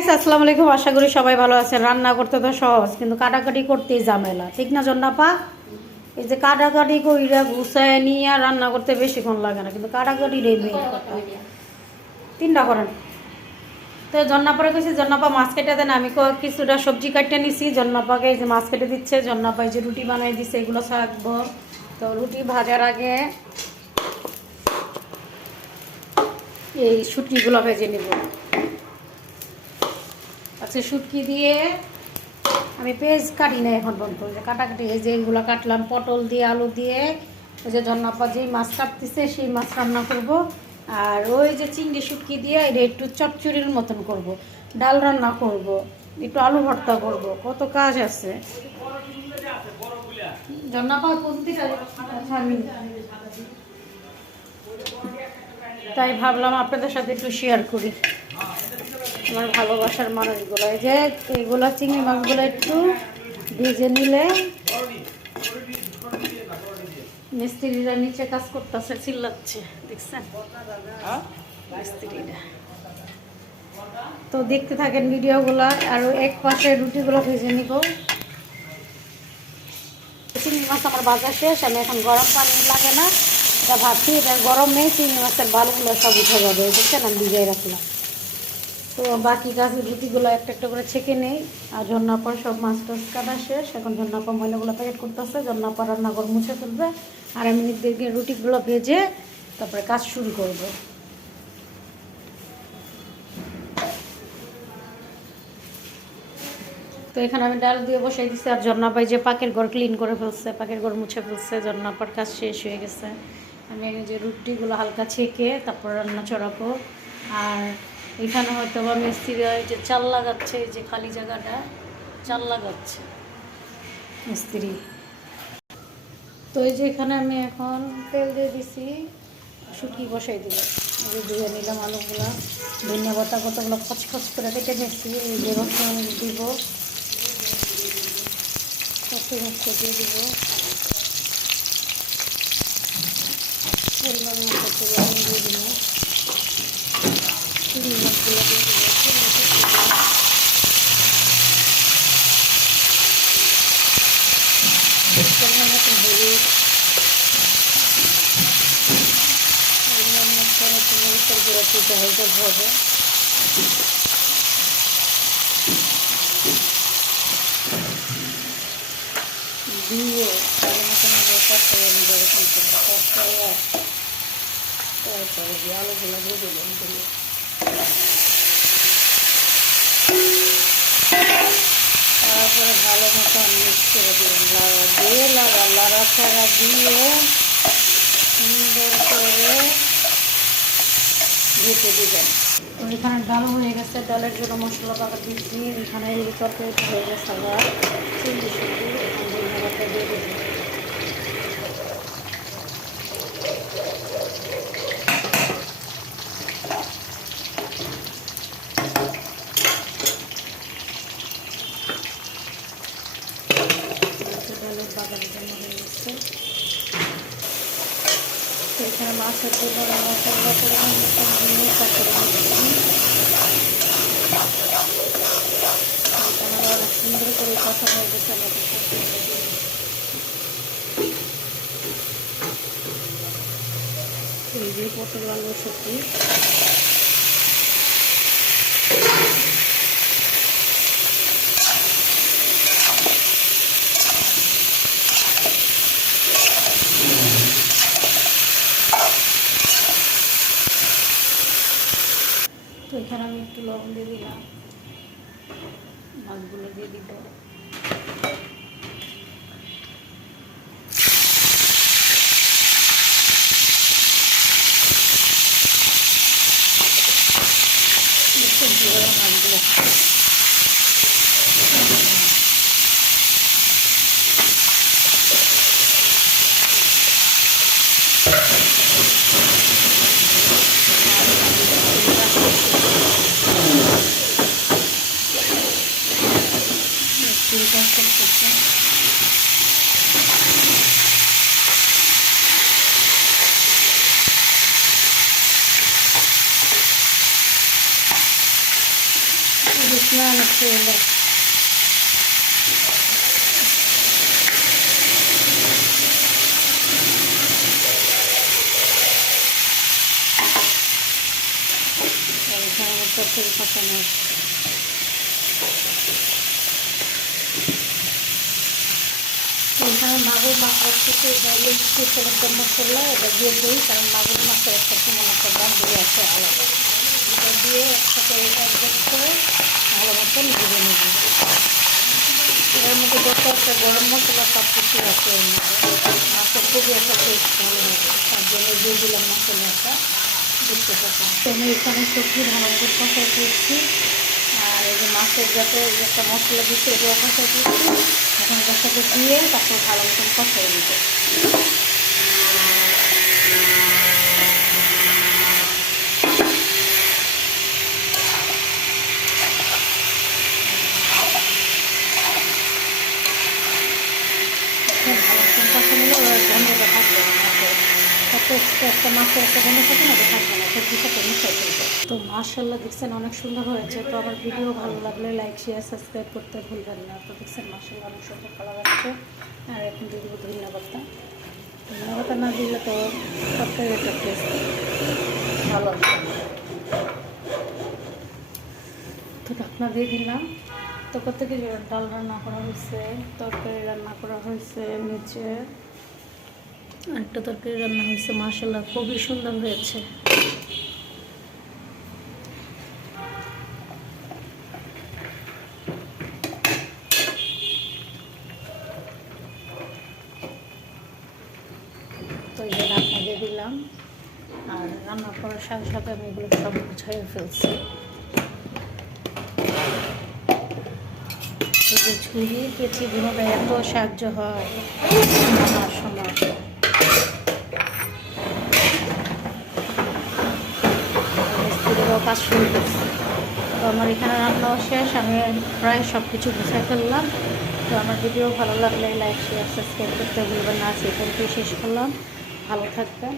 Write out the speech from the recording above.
Guys আসসালামু আলাইকুম, আশা করি সবাই ভালো আছেন। রান্না করতে তো সহজ, কিন্তু কাটাকাটি করতেই ঝামেলা, ঠিক না জন্নাপা? এই যে কাটাকাটি কইরা গুছায় নিয়ে আর রান্না করতে বেশিক্ষণ লাগে না, কিন্তু কাটাকাটি রে মেইন কথা। তিনটা করেন তো। জন্নাপারে কইছি জন্নাপা মাছ কেটে দেন, আমি কিছুটা সবজি কাটতে নিছি। জন্নাপাকে এই যে মাছ কেটে দিচ্ছে, জন্নাপা এই যে রুটি বানাই দিচ্ছে, এগুলো থাকবো। তো রুটি ভাজার আগে এই শুটকিগুলো ভেজে নেব। আচ্ছা, শুটকি দিয়ে আমি পেঁয়াজ কাটি না এখন পর্যন্ত, যে কাটাকাটি এই যে এইগুলো কাটলাম, পটল দিয়ে আলু দিয়ে। ওই যে জন্নাপা যেই মাছ কাটতেছে সেই মাছ রান্না করব। আর ওই যে চিংড়ি শুটকি দিয়ে এটা একটু চচ্চড়ির মতন করব, ডাল রান্না করব, একটু আলু ভর্তা করব, কত কাজ আছে। জন্নাপা তাই ভাবলাম আপনাদের সাথে একটু শেয়ার করি আমার ভালোবাসার মানুষগুলো। এই যে এইগুলো চিংড়ি মাছগুলো একটু ভেজে নিলে, মিস্ত্রিরা নিচে কাজ করতেছে, চিল্লাচ্ছে, দেখছেন মিস্ত্রিরা। তো দেখতে থাকেন ভিডিওগুলো। আর এক পাশে রুটিগুলো ভেজে নিব। চিংড়ি মাছ আমার ভাজা শেষ, আমি এখন গরম পানি লাগে না, এটা ভাবছি এটা গরমে চিংড়ি মাছের বালুগুলো সব উঠে যাবে, দেখছেন আমি ভিজিয়ে রাখলাম। তো বাকি কাজ রুটিগুলো একটা একটা করে ছেঁকে নেই। আর জন্নাপার সব মাছ টাছ কাটা শেষ, এখন জন্নাপা ময়লাগুলো প্যাকেট করতেছে, জন্নাপা রান্নাঘর মুছে ফেলবে। আর আমি দিকে রুটিগুলো ভেজে তারপরে কাজ শুরু করব। তো এখানে আমি ডাল দিয়ে বসাই দিচ্ছি। আর জন্নাপাই যে পাকের ঘর ক্লিন করে ফেলছে, পাকের ঘর মুছে ফেলছে, জন্নাপার কাজ শেষ হয়ে গেছে। আমি যে রুটিগুলো হালকা ছেঁকে তারপর রান্না চড়াবো। আর এখানে হয়তো বা মিস্ত্রিরা এই যে চাল লাগাচ্ছে, এই যে খালি জায়গাটা চাল লাগাচ্ছে মিস্ত্রি। তো এই যে এখানে আমি এখন তেল দিয়ে দিছি, শুটকি বসাই দিব। এই যে ধুয়ে নিলাম আলুগুলো, ধনিয়া পাতা কতগুলো খচখচ করে কেটে নিচ্ছি। এই যে রসুন দিব, কাঁচা দিয়ে দিব, পরিমাণ মতো লবণ দিয়ে দিব, চিংড়ি মাছগুলো দিয়ে দিব, পরিমাণ মতো হলুদ, পরিমাণ মতো মরিচের গুঁড়া দিতে হবে, দিয়ে কষাইয়ে নেবে। এরকম কষাইয়া তারপরে দিয়ে আলুগুলো দিয়ে দেবেন, দিয়ে তারপরে ভালো মতো মিক্স করে দেবেন, লাড়াচাড়া দিয়ে সুন্দর করে ঢেকে দেবেন। তো এখানে ডাল হয়ে গেছে, ডালের জন্য মশলা পাকা দিচ্ছি। এখানে এই তরকারিটা হয়ে গেছে, আবার চিংড়ি শুটকি এখানে দিয়ে দেবেন। ডালের বাগান জন্য হয়ে গেছে। তো এখানে মাছের জন্য মশলা পরিমাণ মতো দিয়ে তারপরে অনেক সুন্দর করে কষা হয়ে গেছে। আমাদের এই যে পটল আলু সবজি, তো এখানে আমি একটু লবণ দিয়ে দিলাম, মাছগুলো দিয়ে দিব। মাছগুলো কাজ করতেছে। দিস না নষ্ট হয়ে যায়। তরকারি কষানো এখানে মাগুর মাছ রাখতে একটা মশলা এটা দিয়ে দিই, কারণ মাগুর মাছের একটা কেমন একটা দাম দিয়ে আছে আলাদা। এটা দিয়ে একসাথে অ্যাডজাস্ট করে ভালো মতন ভেজে নেব। এর মধ্যে যত একটা গরম মশলা সব কিছু আছে এর মধ্যে, মাছের খুবই একটা টেস্ট ভালো হবে, তার জন্য দিয়ে দিলাম মশলাটা দেখতে পাচ্ছি। তো আমি এখানে সবজি ভালো মতো কষাই দিচ্ছি, আর এই যে মাছের যাতে একটা মশলা দিচ্ছে এটাও কষাই দিচ্ছি। এখন এটার সাথে দিয়ে তারপর ভালো মতন কষাই দিতে। ভালো মতন কষা নিলে ওরা গন্ধটা থাকবে না, একটা মাছের একটা গন্ধ থাকে না, ওটা থাকবে না, সবজির সাথে মিশাই ফেলবে। তো মাশাআল্লাহ দেখছেন অনেক সুন্দর হয়েছে। তো আমার ভিডিও ভালো লাগলে লাইক শেয়ার সাবস্ক্রাইব করতে ভুলবেন না। তো দেখছেন মাশাআল্লাহ অনেক সুন্দর ভালো লাগছে। আর এখন দিয়ে দেবো ধন্যবাদটা। ধন্যবাদটা না দিলে তো তরকারিটা টেস্ট ভালো হবে। তো ঢাকনা দিয়ে দিলাম। তো প্রত্যেকে ডাল রান্না করা হয়েছে, তরকারি রান্না করা হয়েছে, নিচে একটা তরকারি রান্না হয়েছে। মাশাআল্লাহ খুবই সুন্দর হয়েছে। তো এই যে ঢাকনা দিয়ে দিলাম, আর রান্না করার সাথে সাথে আমি এগুলো সব গুছাইয়ে ফেলছি। এই যে ঝুড়ি কেচিগুলোটা এত সাহায্য হয় রান্নার সময়। মিস্ত্রিরাও কাজ শুরু করছে। তো আমার এখানে রান্নাও শেষ, আমি প্রায় সব কিছু গুছাই ফেললাম। তো আমার ভিডিও ভালো লাগলে লাইক শেয়ার সাবস্ক্রাইব করতে ভুলবেন না। আজকে এখান থেকে শেষ করলাম। ভালো থাকবেন।